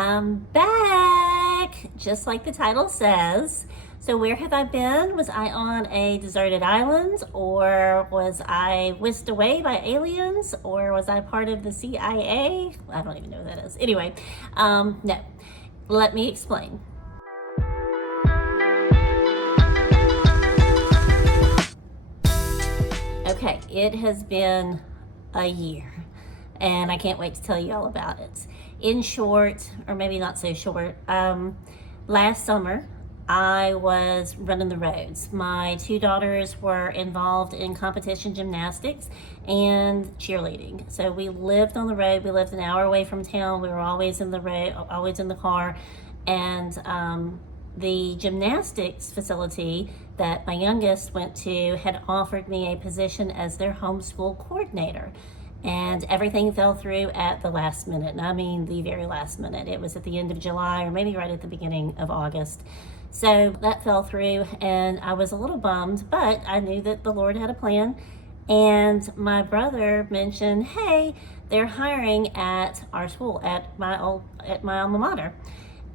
I'm back, just like the title says. So where have I been? Was I on a deserted island, or was I whisked away by aliens, or was I part of the CIA? I don't even know what that is. Anyway, no, let me explain. Okay, it has been a year, and I can't wait to tell you all about it. In short, or maybe not so short, last summer I was running the roads. My two daughters were involved in competition gymnastics and cheerleading. So we lived on the road. We lived an hour away from town. We were always in the road, always in the car, and the gymnastics facility that my youngest went to had offered me a position as their homeschool coordinator. And everything fell through at the last minute. And I mean the very last minute. It was at the end of July, or maybe right at the beginning of August. So that fell through, and I was a little bummed, but I knew that the Lord had a plan. And my brother mentioned, hey, they're hiring at our school, at my alma mater.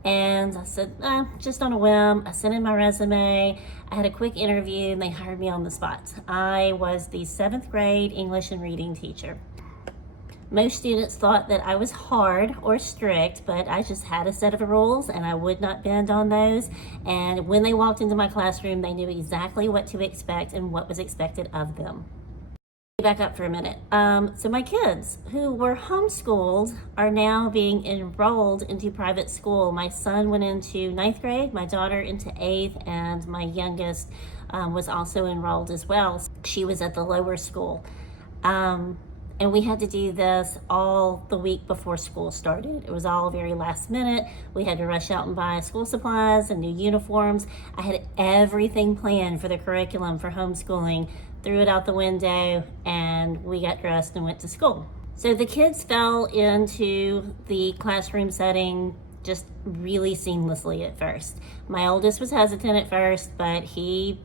And I said, just on a whim. I sent in my resume. I had a quick interview, and they hired me on the spot. I was the 7th grade English and reading teacher. Most students thought that I was hard or strict, but I just had a set of rules, and I would not bend on those. And when they walked into my classroom, they knew exactly what to expect and what was expected of them. Back up for a minute. So my kids who were homeschooled are now being enrolled into private school. My son went into 9th grade, my daughter into 8th, and my youngest was also enrolled as well. She was at the lower school. And we had to do this all the week before school started. It was all very last minute. We had to rush out and buy school supplies and new uniforms. I had everything planned for the curriculum for homeschooling, threw it out the window, and we got dressed and went to school. So the kids fell into the classroom setting just really seamlessly at first. My oldest was hesitant at first, but he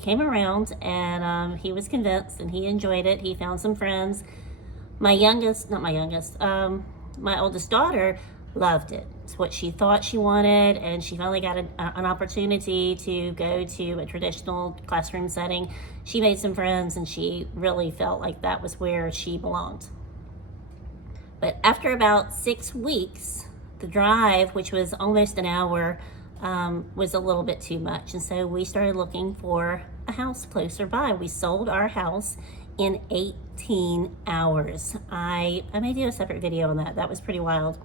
came around, and he was convinced, and he enjoyed it. He found some friends. My oldest daughter loved it. It's what she thought she wanted, and she finally got an opportunity to go to a traditional classroom setting. She made some friends, and she really felt like that was where she belonged. But after about 6 weeks, the drive, which was almost an hour, was a little bit too much. And so we started looking for a house closer by. We sold our house in 18 hours. I may do a separate video on that. That was pretty wild.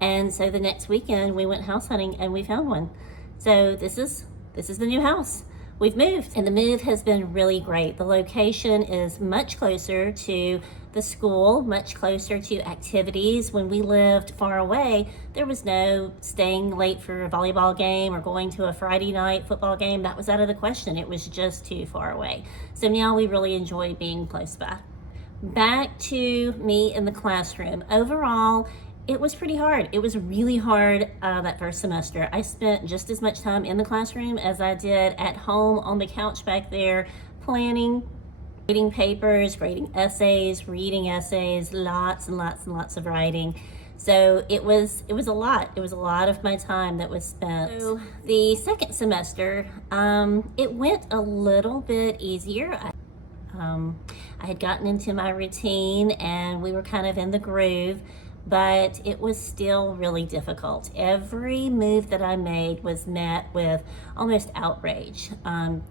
And so the next weekend we went house hunting, and we found one. So this is the new house. We've moved, and the move has been really great. The location is much closer to the school, much closer to activities. When we lived far away, there was no staying late for a volleyball game or going to a Friday night football game. That was out of the question. It was just too far away. So now we really enjoy being close by. Back to me in the classroom. Overall, it was pretty hard. It was really hard that first semester. I spent just as much time in the classroom as I did at home on the couch back there, planning, grading papers, grading essays, reading essays, lots and lots and lots of writing. So it was a lot. It was a lot of my time that was spent. So the second semester, it went a little bit easier. I had gotten into my routine, and we were kind of in the groove, but it was still really difficult. Every move that I made was met with almost outrage.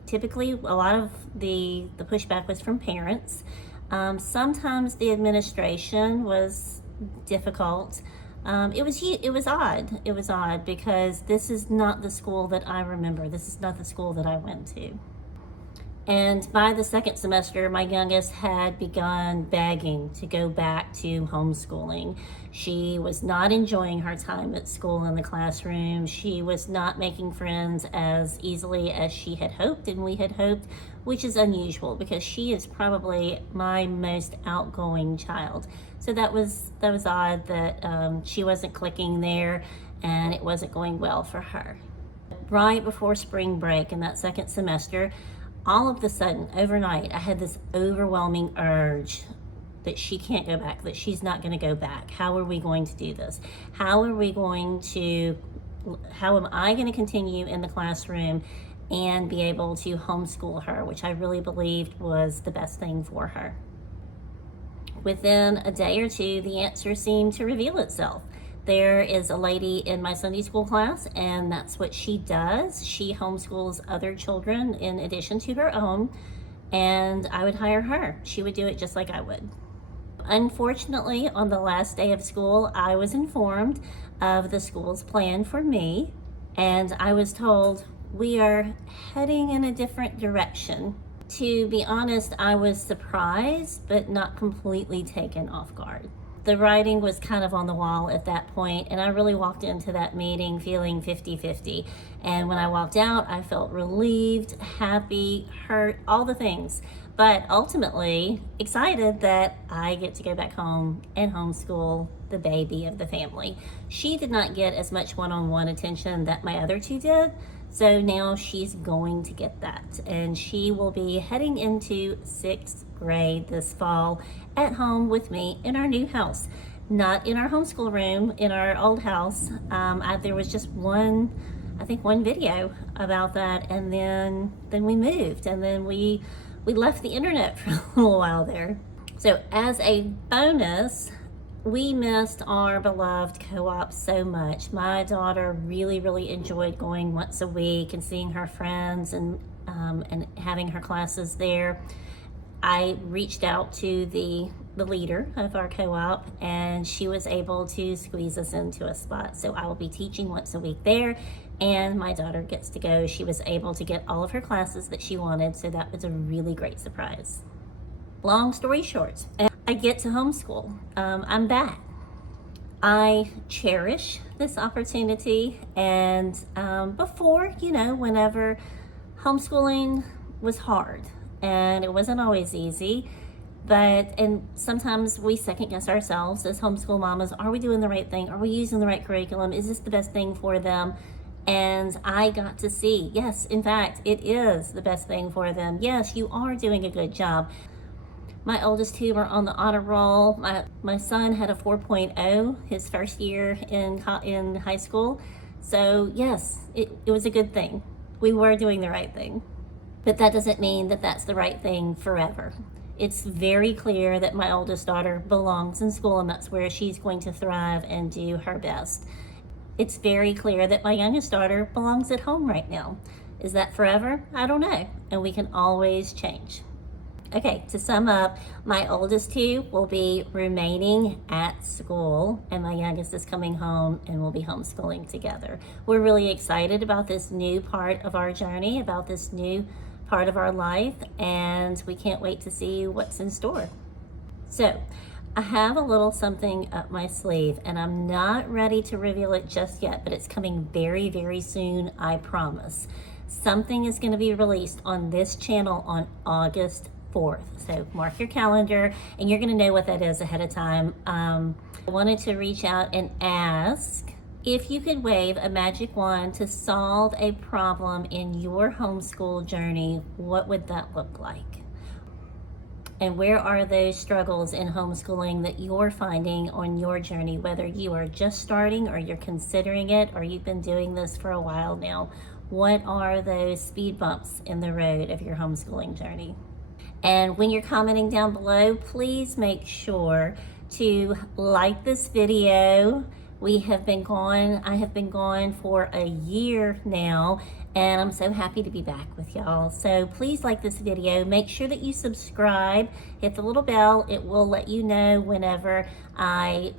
Typically, a lot of the pushback was from parents. Sometimes the administration was difficult. It was odd. It was odd because this is not the school that I remember. This is not the school that I went to. And by the second semester, my youngest had begun begging to go back to homeschooling. She was not enjoying her time at school in the classroom. She was not making friends as easily as she had hoped and we had hoped, which is unusual because she is probably my most outgoing child. So that was odd that she wasn't clicking there, and it wasn't going well for her. Right before spring break in that second semester, all of a sudden, overnight, I had this overwhelming urge that she can't go back, that she's not going to go back. How are we going to do this? How am I going to continue in the classroom and be able to homeschool her, which I really believed was the best thing for her. Within a day or two, the answer seemed to reveal itself. There is a lady in my Sunday school class, and that's what she does. She homeschools other children in addition to her own, and I would hire her. She would do it just like I would. Unfortunately, on the last day of school, I was informed of the school's plan for me, and I was told, we are heading in a different direction. To be honest, I was surprised, but not completely taken off guard. The writing was kind of on the wall at that point, and I really walked into that meeting feeling 50-50. And when I walked out, I felt relieved, happy, hurt, all the things, but ultimately excited that I get to go back home and homeschool the baby of the family. She did not get as much one-on-one attention that my other two did, so now she's going to get that, and she will be heading into 6th grade this fall at home with me in our new house. Not in our homeschool room, in our old house. There was just one video about that, and then we moved, and then we left the internet for a little while there. So as a bonus, we missed our beloved co-op so much. My daughter really enjoyed going once a week and seeing her friends and having her classes there. I reached out to the leader of our co-op, and she was able to squeeze us into a spot. So I will be teaching once a week there, and my daughter gets to go. She was able to get all of her classes that she wanted, so that was a really great surprise. Long story short, I get to homeschool. I'm back. I cherish this opportunity, and before, whenever homeschooling was hard and it wasn't always easy, and sometimes we second guess ourselves as homeschool mamas. Are we doing the right thing? Are we using the right curriculum? Is this the best thing for them? And I got to see, yes, in fact, it is the best thing for them. Yes, you are doing a good job. My oldest two are on the honor roll. My son had a 4.0 his first year in high school. So yes, it was a good thing. We were doing the right thing. But that doesn't mean that that's the right thing forever. It's very clear that my oldest daughter belongs in school, and that's where she's going to thrive and do her best. It's very clear that my youngest daughter belongs at home right now. Is that forever? I don't know. And we can always change. Okay, to sum up, my oldest two will be remaining at school, and my youngest is coming home, and we'll be homeschooling together. We're really excited about this new part of our journey, about this new part of our life, and we can't wait to see what's in store. So, I have a little something up my sleeve, and I'm not ready to reveal it just yet, but it's coming very soon, I promise. Something is going to be released on this channel on August 4th. So mark your calendar, and you're going to know what that is ahead of time. I wanted to reach out and ask if you could wave a magic wand to solve a problem in your homeschool journey. What would that look like? And where are those struggles in homeschooling that you're finding on your journey, whether you are just starting or you're considering it or you've been doing this for a while now? What are those speed bumps in the road of your homeschooling journey? And when you're commenting down below, please make sure to like this video. I have been gone for a year now, and I'm so happy to be back with y'all. So please like this video. Make sure that you subscribe, hit the little bell. It will let you know whenever I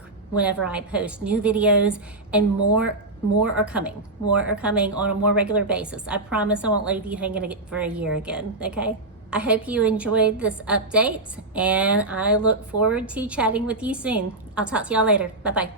post new videos, and more are coming. More are coming on a more regular basis. I promise I won't leave you hanging for a year again, okay? I hope you enjoyed this update, and I look forward to chatting with you soon. I'll talk to y'all later. Bye-bye.